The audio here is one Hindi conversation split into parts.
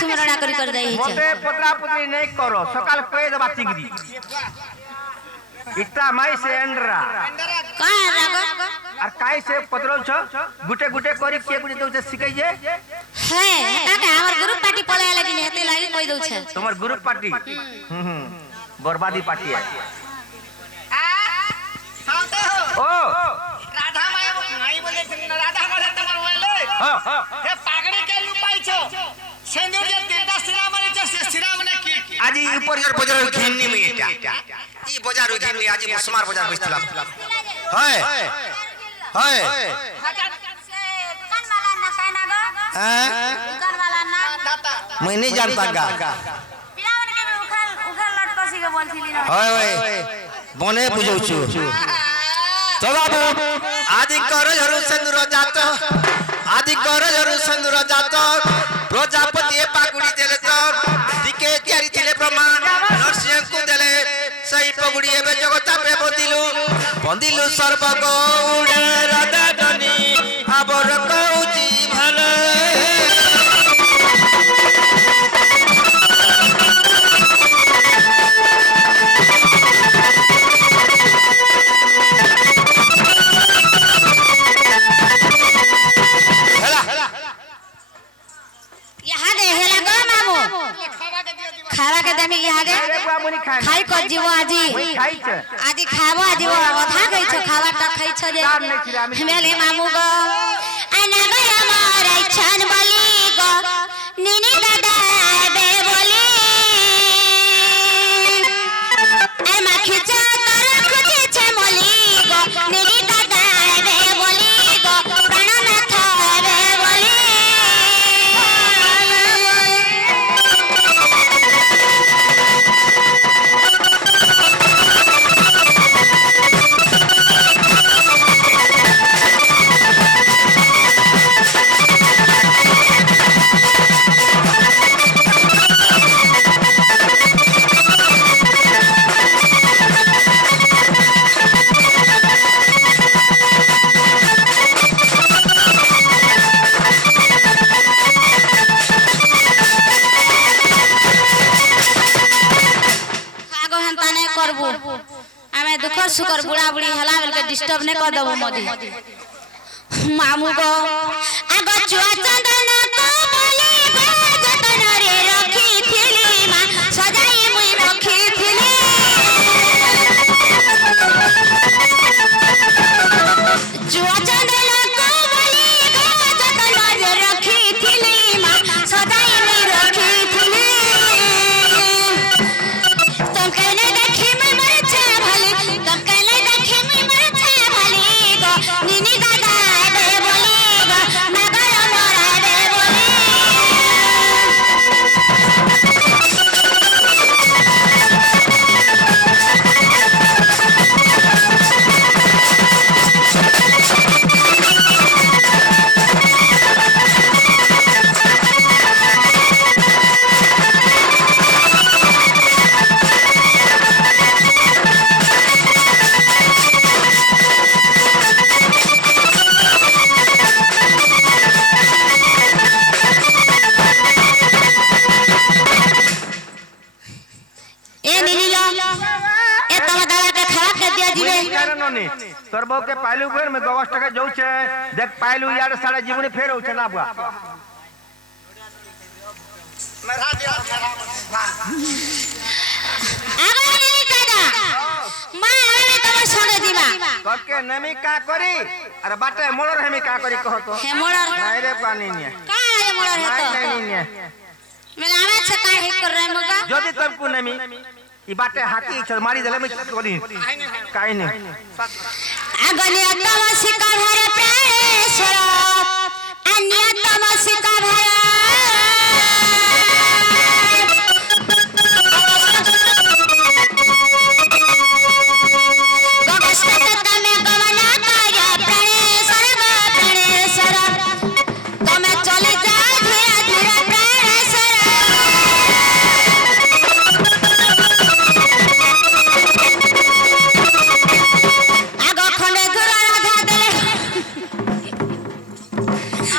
सुमरणा करी कर जाई छ मोटे पतरा पुतरी नहीं करो सकाल कई दबा तिगरी इतना माई से एंडरा का रागो और काई से पतरो छ गुटे गुटे करी के गुटे दउ सिखाई जे है काका हमर ग्रुप पार्टी पलाया लगी हेते लागि कोई दउ छ तुम्हार ग्रुप पार्टी बर्बादी पार्टी है साथे हो ओ राधा माई बोले राधा मारे तमर बोले हां हे पागड़ी के लुपाई छो सिंदूर जे तीनटा सिरा मारे छ से सिरा माने की आज ऊपर यार बाजार घिन्नी में एटा ई बाजार घिन्नी आज मुसमार बाजार बेचला है दुकान वाला ना कहना गो हैं दुकान वाला ना मैं नहीं जानता गा पिलावन के उखल लटकसी के बोलथिली ना हाय ओए बने बुझौछु चला आदि कर झरु सिंदूर जात आदि कर झरु सिंदूर जात प्रजापति पाकुड़ी देले तो दिके तियारी थिले प्रमाण नरसिंह को देले सही पगुड़ी एबे जगता पे बंदिलु सर्वगौड़ राधा धनी आबर कौची भले खावा के देमी यहाँ दे खाई कर जीवो आजी आजी खावो आजी वो अधा गई छो खावा टा खाई छो जे मेले मामू गो आना गो हमारा छन बली गो नीनी दादा बे बोली ए मा खिचा कर खुची छे मोली गो नीनी दादा बे बोली गो प्राणनाथ बे बोली दुखर सुकर बुढ़ा बुढ़ी हला बेल के डिस्टर्ब ने कर दबो मोदी मामू को आगो चुआ चंदन को बोली जतन रे रखी थिली मा सजाई मुई रखी थिली चुआ चंदन को बोली जतन रे रखी थिली मा सजाई मुई रखी थिली तुम कहने देखी मैं मर जा भले तुम कहने देखी मैं मर जा भले गो नीनी दादा बे बोली गो नगर मोरा बे बोली तोर बो के पाइलू फेर में 10 टका जाउ छे देख पाइलू यार सारा जीवनी फेर हो छे ना बुआ मरा दिया आगो नीनी दादा मां आवे तमर संगे दिबा कके नमी का करी अरे बाटे मोलर हमी का करी कहो तो हे मोलर नहीं रे पानी ने का रे मोलर है तो नहीं ने मैं आवे छ का हे कर रे मगा जदी तब को नमी ई बाटे हाथी छ मारी देले में कोली काई नहीं आगो नियतम सिका भरे प्राणेश्वर अन्यतम सिका भरे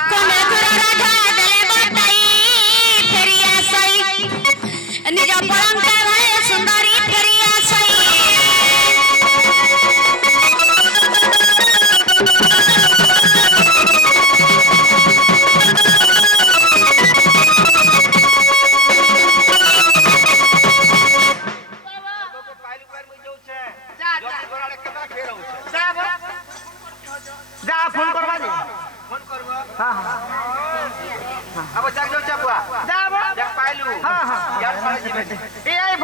कोने गुरा राधा दले बटाई हां हां यार सारा जीवन ए आई